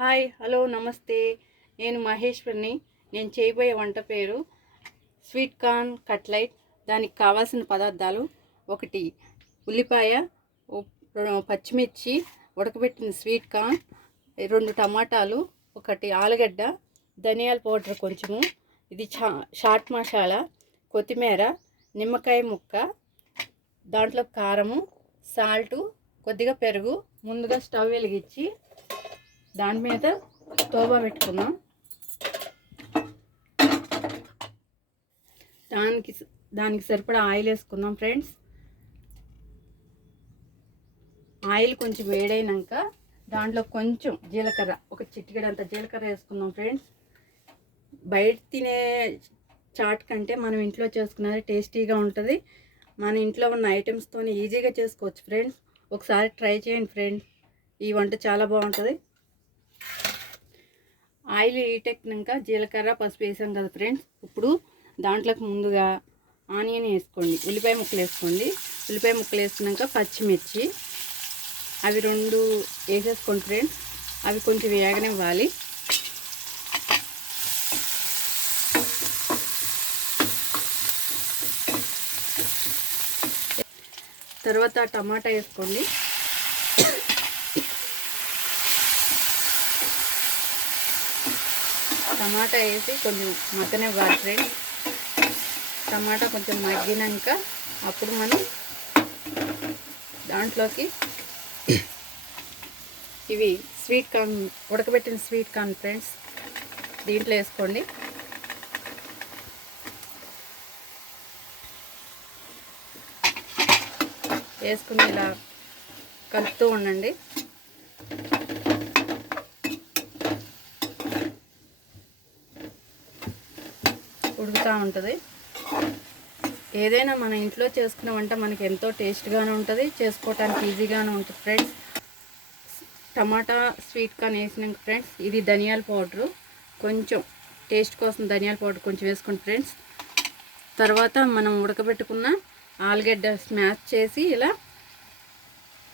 Hi hello నమస్తే. నేను మహేశ్వరిని. నేను చేయబోయే వంట పేరు స్వీట్ కార్న్ కట్లెట్. దానికి కావాల్సిన పదార్థాలు: ఒకటి ఉల్లిపాయ, పచ్చిమిర్చి, ఉడకబెట్టిన స్వీట్ కార్న్, 2 టమాటాలు, ఒకటి ఆలుగడ్డ, ధనియాల పౌడర్ కొంచెము, ఇది చాట్ మసాలా, కొత్తిమీర, నిమ్మకాయ ముక్క, దాంట్లో కారము, సాల్టు, కొద్దిగా పెరుగు. ముందుగా స్టవ్ వెలిగించి దాని మీద తోబా పెట్టుకుందాం. దానికి సరిపడా ఆయిల్ వేసుకుందాం ఫ్రెండ్స్. ఆయిల్ కొంచెం వేడైనాక దాంట్లో కొంచెం జీలకర్ర, ఒక చిటికెడంత జీలకర్ర వేసుకుందాం ఫ్రెండ్స్. బయట తినే చాట్ కంటే మనం ఇంట్లో చేసుకున్నది టేస్టీగా ఉంటుంది. మన ఇంట్లో ఉన్న ఐటమ్స్తో ఈజీగా చేసుకోవచ్చు ఫ్రెండ్స్. ఒకసారి ట్రై చేయండి ఫ్రెండ్స్. ఈ వంట చాలా బాగుంటుంది. ఆయిల్ హీట్ ఎక్కినాక జీలకర్ర, పసుపు వేసాం కదా ఫ్రెండ్స్. ఇప్పుడు దాంట్లోకి ముందుగా ఆనియన్ వేసుకోండి, ఉల్లిపాయ ముక్కలు వేసుకోండి. ఉల్లిపాయ ముక్కలు వేసుకున్నాక పచ్చిమిర్చి, అవి 2 వేసేసుకోండి ఫ్రెండ్స్. అవి కొంచెం వేగనివ్వాలి. తర్వాత టమాటా వేసుకోండి. టమాటా వేసి కొంచెం మగ్గనివ్వాలి ఫ్రెండ్స్. టమాటా కొంచెం మగ్గినాక అప్పుడు మనం దాంట్లోకి ఇవి స్వీట్ కార్న్, ఉడకబెట్టిన స్వీట్ కార్న్ ఫ్రెండ్స్, దీంట్లో వేసుకోండి. వేసుకుని ఇలా కలుపుతూ ఉండండి. ఉడుకుతూ ఉంటుంది. ఏదైనా మన ఇంట్లో చేసుకున్న వంట మనకి ఎంతో టేస్ట్గానే ఉంటుంది, చేసుకోవటానికి ఈజీగానే ఉంటుంది ఫ్రెండ్స్. టమాటా స్వీట్ కార్న్ వేసినాక ఫ్రెండ్స్, ఇది ధనియాల పౌడరు, కొంచెం టేస్ట్ కోసం ధనియాల పౌడర్ కొంచెం వేసుకోండి ఫ్రెండ్స్. తర్వాత మనం ఉడకబెట్టుకున్న ఆలుగడ్డ స్మాష్ చేసి ఇలా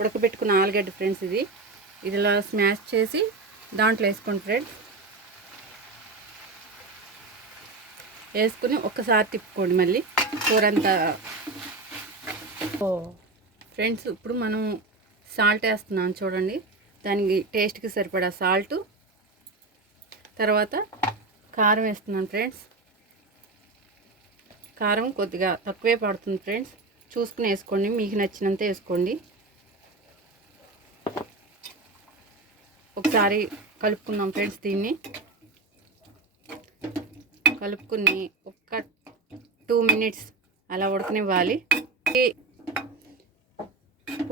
ఉడకబెట్టుకున్న ఆలుగడ్డ ఫ్రెండ్స్, ఇది ఇలా స్మాష్ చేసి దాంట్లో వేసుకోండి ఫ్రెండ్స్. వేసుకుని ఒక్కసారి తిప్పుకోండి మళ్ళీ కూరంతా. ఫ్రెండ్స్ ఇప్పుడు మనం సాల్ట్ వేస్తున్నాం చూడండి. దానికి టేస్ట్కి సరిపడా సాల్టు, తర్వాత కారం వేస్తున్నాను ఫ్రెండ్స్. కారం కొద్దిగా తక్కువే పడుతుంది ఫ్రెండ్స్, చూసుకుని వేసుకోండి, మీకు నచ్చినంత వేసుకోండి. ఒకసారి కలుపుకుందాం ఫ్రెండ్స్. దీన్ని కలుపుకుని ఒక 2 మినిట్స్ అలా ఉడకనివ్వాలి.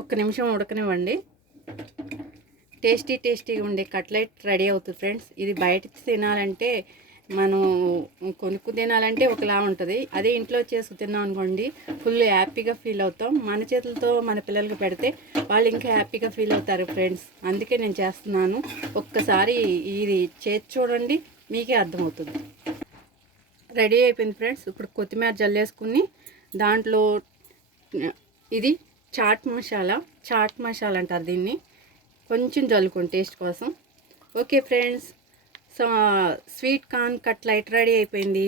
1 నిమిషం ఉడకనివ్వండి. టేస్టీగా ఉండే కట్లెట్ రెడీ అవుతుంది ఫ్రెండ్స్. ఇది బయట తినాలంటే, మనం కొనుక్కు తినాలంటే ఒకలా ఉంటుంది. అదే ఇంట్లో చేసుకు తిన్నాం అనుకోండి, ఫుల్ హ్యాపీగా ఫీల్ అవుతాం. మన చేతులతో మన పిల్లలకి పెడితే వాళ్ళు ఇంకా హ్యాపీగా ఫీల్ అవుతారు ఫ్రెండ్స్. అందుకే నేను చేస్తున్నాను. ఒక్కసారి ఇది చేసి చూడండి, మీకే అర్థమవుతుంది. రెడీ అయిపోయింది ఫ్రెండ్స్. ఇప్పుడు కొత్తిమీర జల్లేసుకుని దాంట్లో ఇది చాట్ మసాలా అంటారు దీన్ని, కొంచెం జల్లుకోండి టేస్ట్ కోసం. Okay friends, sweet corn cutlet ready అయిపోయింది.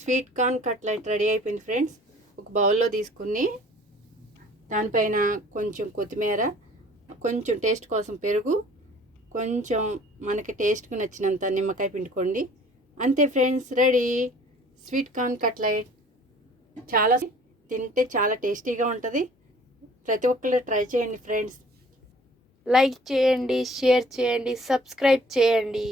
స్వీట్ కార్న్ కట్లెట్ రెడీ అయిపోయింది ఫ్రెండ్స్. ఒక బౌల్లో తీసుకుని దానిపైన కొంచెం కొత్తిమీర, కొంచెం టేస్ట్ కోసం పెరుగు, కొంచెం మనకి టేస్ట్కి నచ్చినంత నిమ్మకాయ పిండుకోండి. అంతే friends, ready sweet corn cutlet. తింటే చాలా టేస్టీగా ఉంటుంది. ప్రతి ఒక్కరు ట్రై చేయండి ఫ్రెండ్స్. లైక్ చేయండి, షేర్ చేయండి, సబ్స్క్రైబ్ చేయండి.